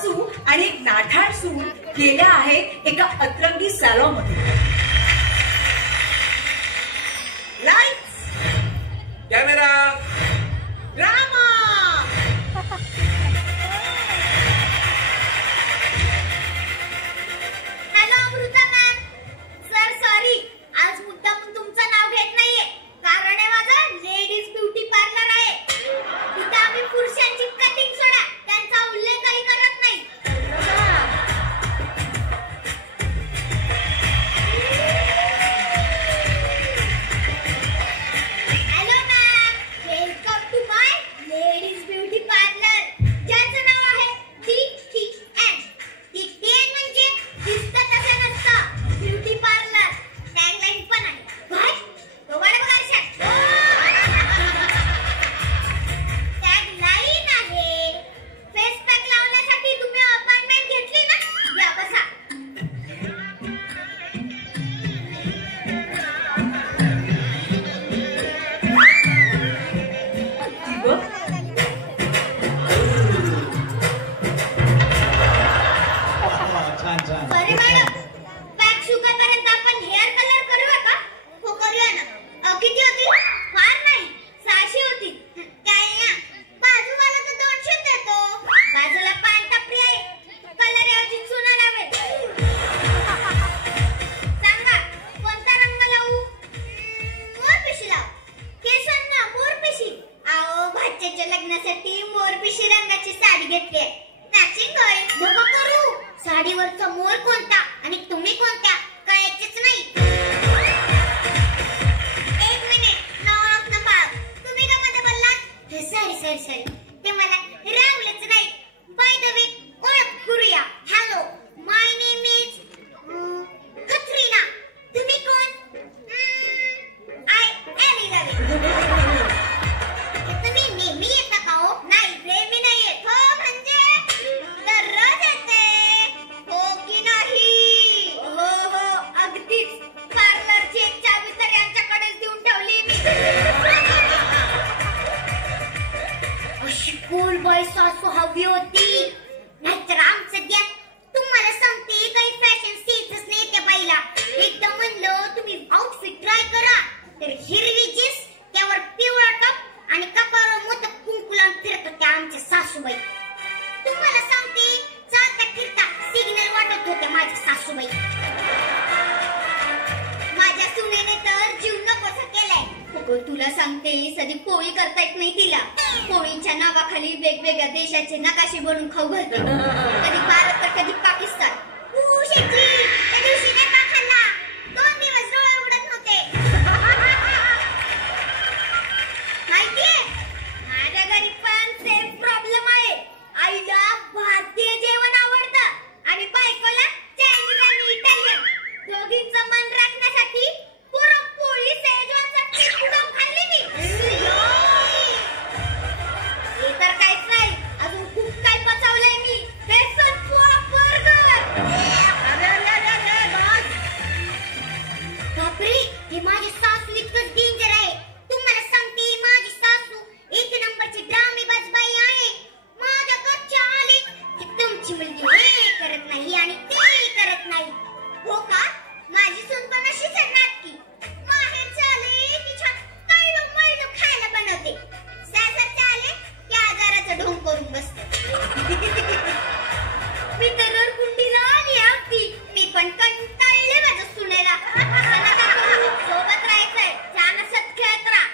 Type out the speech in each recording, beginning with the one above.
सासू आणि एक नाठाळ सून गेल्या आहेत एका अतरंगी सॅलॉन मध्ये. Lights, camera, drama. Hello Amruta ma'am. Sir sorry, आज मुद्दामून तुमचं नाव घेत नाहीये, कारण हे माझं लेडीज ब्युटी पार्लर आहे. तिथं आम्ही पुरुषांची कटिंग सोडा त्यांचा उल्लेखही करत नाही. Hello ma'am, welcome to my ladies beauty parlour, ज्याचं नाव आहे DTN. DTN म्हणजे दिसतं तसं नसतं ब्युटी पार्लर. टॅगलाईन पण आहे. काय तो वाला बघा आरशात. टॅगलाईन आहे. फेस पॅक लावण्यासाठी तुम्ही अपॉइंटमेंट घेतली ना, या बसा. छान छान. सॉरी मॅडम, पॅक सुकापर्यंत आपण हेअर कलर करूया का? हो करूया ना. किती होती? फार नाही, 600 होती. काय ना, बाजूवाला तर 200 देतो. बाजूला पानटपरी आहे, कलर ऐवजी चुना लावेल. सांगा कोणता रंग लावू? मोरपिशी लाव. केसांना मोरपिशी. अहो, भाच्याच्या लग्नासाठी मोरपिशी रंगाची साडी घेतली. मॅचिंग होईल. नको करू. साडीवरचा मोर कोणता आणि तुम्ही कोणत्या कळायचेच नाही. एक मिनिट, नवरत्न बाग, तुम्ही का मध्ये बोललात? सॉरी, ते मला रावलंच नाही. बाय द वे, ओळख करूया. Hello, my name is Katrina. तुम्ही कोण? I Elizabeth. तुम्ही नेहमी येता का हो? नाही रे, मी नाही येत. हो म्हणजे दररोज येते. हो की नाही? हो, अगदीच. पार्लरची एक चावी तर यांच्याकडेच देऊन ठेवली मी. अशी कूल बॉय सासू हवी होती, नाहीतर आमचं द्या. तुम्हाला सांगते, काही फॅशन सेन्सच नाही त्या बाईला. एकदा म्हणलं तुम्ही आउटफिट ट्राय करा, तर हिरवी जीन्स, त्यावर पिवळा टॉप आणि कपाळावर मोठं कुंकू लावून फिरत होत्या आमच्या सासूबाई. तुम्हाला सांगते, चालता फिरता सिग्नल वाटत होते माझ्या सासूबाई. माझ्या सुनेने तर जीव नकोसा केलाय. तुला सांगते, सध्या पोळी करता येत नाही तिला. पोळीच्या नावाखाली वेगवेगळ्या देशाचे नकाशे बनवून खाऊ घालते. कधी भारत तर कधी पाकिस्तान. शेटजी, त्या दिवशी नाही का खाल्ला? 2 दिवस डोळे उघडत नव्हते. माहितीये, माझ्या घरी पण सेम प्रॉब्लेम आहे. आईला भारतीय जेवण आवडतं आणि बायकोला चायनीज आणि इटालियन. दोघींचं मन राखण्यासाठी पुरणपोळी, शेजवान चटणी पुढं खाल्ली मी. हे तर काहीच नाही, अजून खूप काय पचवलंय मी. बेसन पोहा, बर्गर. बापरे, हे माझी सासू इतकंच डेंजर आहे. तुम्हाला सांगते, माझी सासू एक नंबरची ड्रामेबाज बाई आहे. माझ्या घरच्या आले की तुमची मुलगी हे करत नाही आणि ते करत नाही. हो का? माझी सून पण अशीच आहे, नाटकी. माहेरचे आले की छान तळलं खायला बनवते. सासरचे आले की आजाराचं ढोंग करून बसते. मी तर रडकुंडीला आली आपली. मी पण कंटाळले माझ्या सुनेला. सोबत राहायचंय, छान असत खेळत राहा.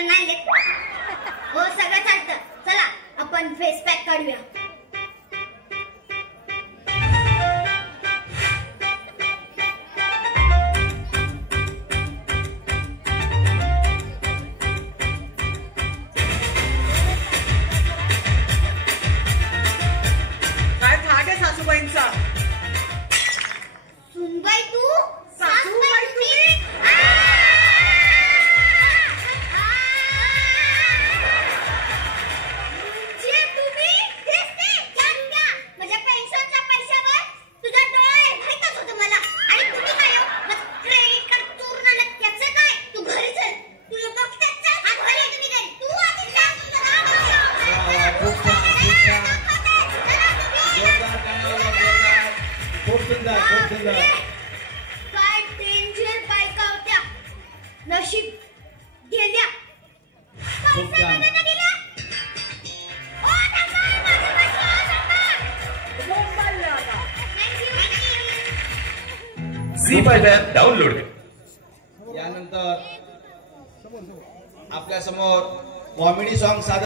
करून आणले. हो सगळं चालतं. चला आपण फेस पॅक काढूया. काय ठाक आहे सासूबाईंचा. सुनबाई तू सासूबाई तुम्ही. जे तुम्ही माझ्या पेन्शनच्या पैशावर तुझा डोळे माहितच होतं मला. आणि तुम्ही काय हो? मग क्रेडिट कार्ड चोरून आणलं त्याचं काय? तू घरी चल. तुला बघतात चल. घरी तुम्ही घरी. तू आधी जा. खूप सुंदर खूप सुंदर. काय डेंजर बायका होत्या. नशीब गेल्या. खूप छान. पैसा गेल्या. ओ थांबा, माझं पैसा थांबा. मुंबईला आता. Thank you. झी5 ॲप डाउनलोड करा. यानंतर आपल्या समोर कॉमेडी सॉन्ग सादर